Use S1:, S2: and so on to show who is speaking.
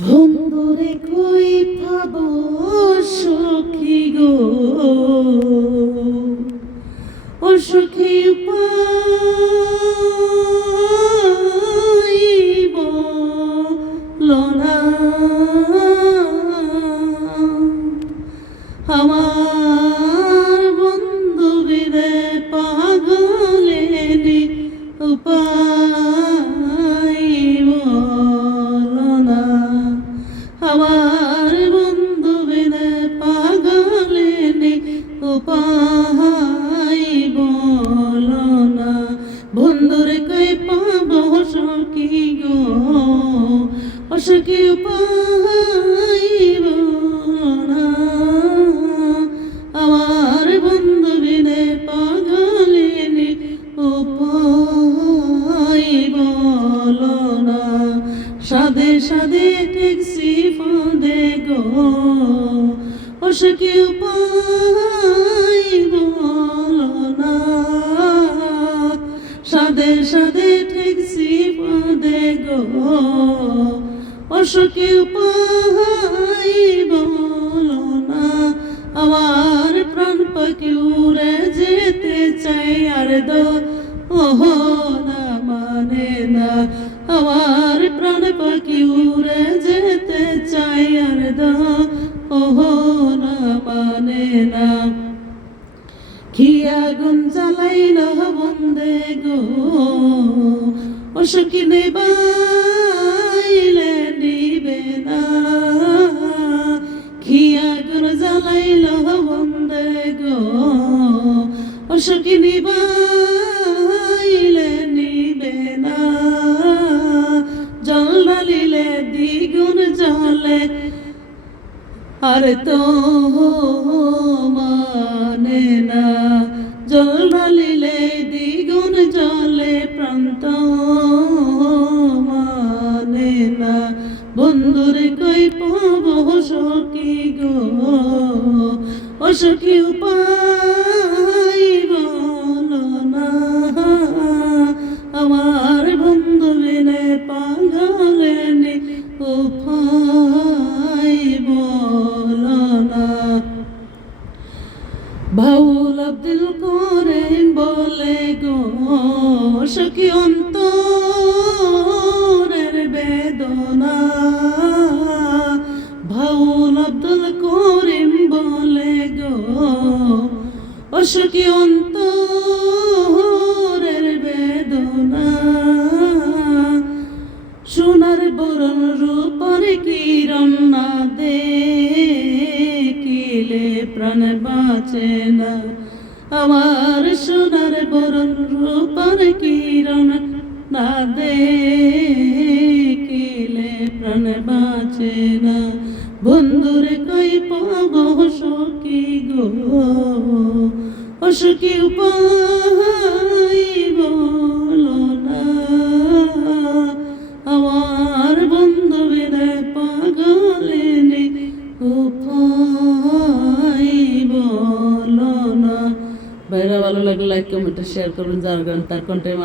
S1: বন্ধুরে কই পাব সখী গো? ও সখী পাইব উপায় বলনা বন্ধুরে কই পাব সখী গো? অসখী উপায় বলনা আমার বন্ধু বিনে পাগলিনি উপায় বলো না। সাদে সাদে ট্যাক্সি ফাঁদে গো। উপায় বলো না। সাদে সাদে ট্যাক্সি ফাঁদে গো। অসকি উপায় বলো না। আমার প্রাণ পাখি উড়ে যেতে চাই আর দো। ওহো না মানে না। আমার প্রাণ পাখি উড়ে খিয়া গুন জ্বালাই না বন্দে গো। অসুখী নেবাইলে নিবে না। খিয়া গুন জ্বালাইল বন্দে গো। অসুখী নিবাইলে নিবে না। জল ঢালিলে দ্বিগুণ জলে আর তো গো, ও সখী উপায় বলো না? আমার বন্ধু উপায় বলো না? বাউল আব্দুল করে বলে গো সখী অন্তরের ও সখী অন্তরের বেদনা। সোনার বরণ রূপর কিরণ না দেখিলে প্রাণ বাঁচে না। আমার সোনার বরণ রূপর কিরণ না দেখিলে প্রাণ বাঁচে না। বন্ধুরে কই পাব সখী গো কি উপায় বলো না। আমার বন্ধু পাগলে উপায় বলো না। বাইরে ভালো লাগলে লাইক কমেন্ট শেয়ার করুন, যার গান তার কন্টেন্ট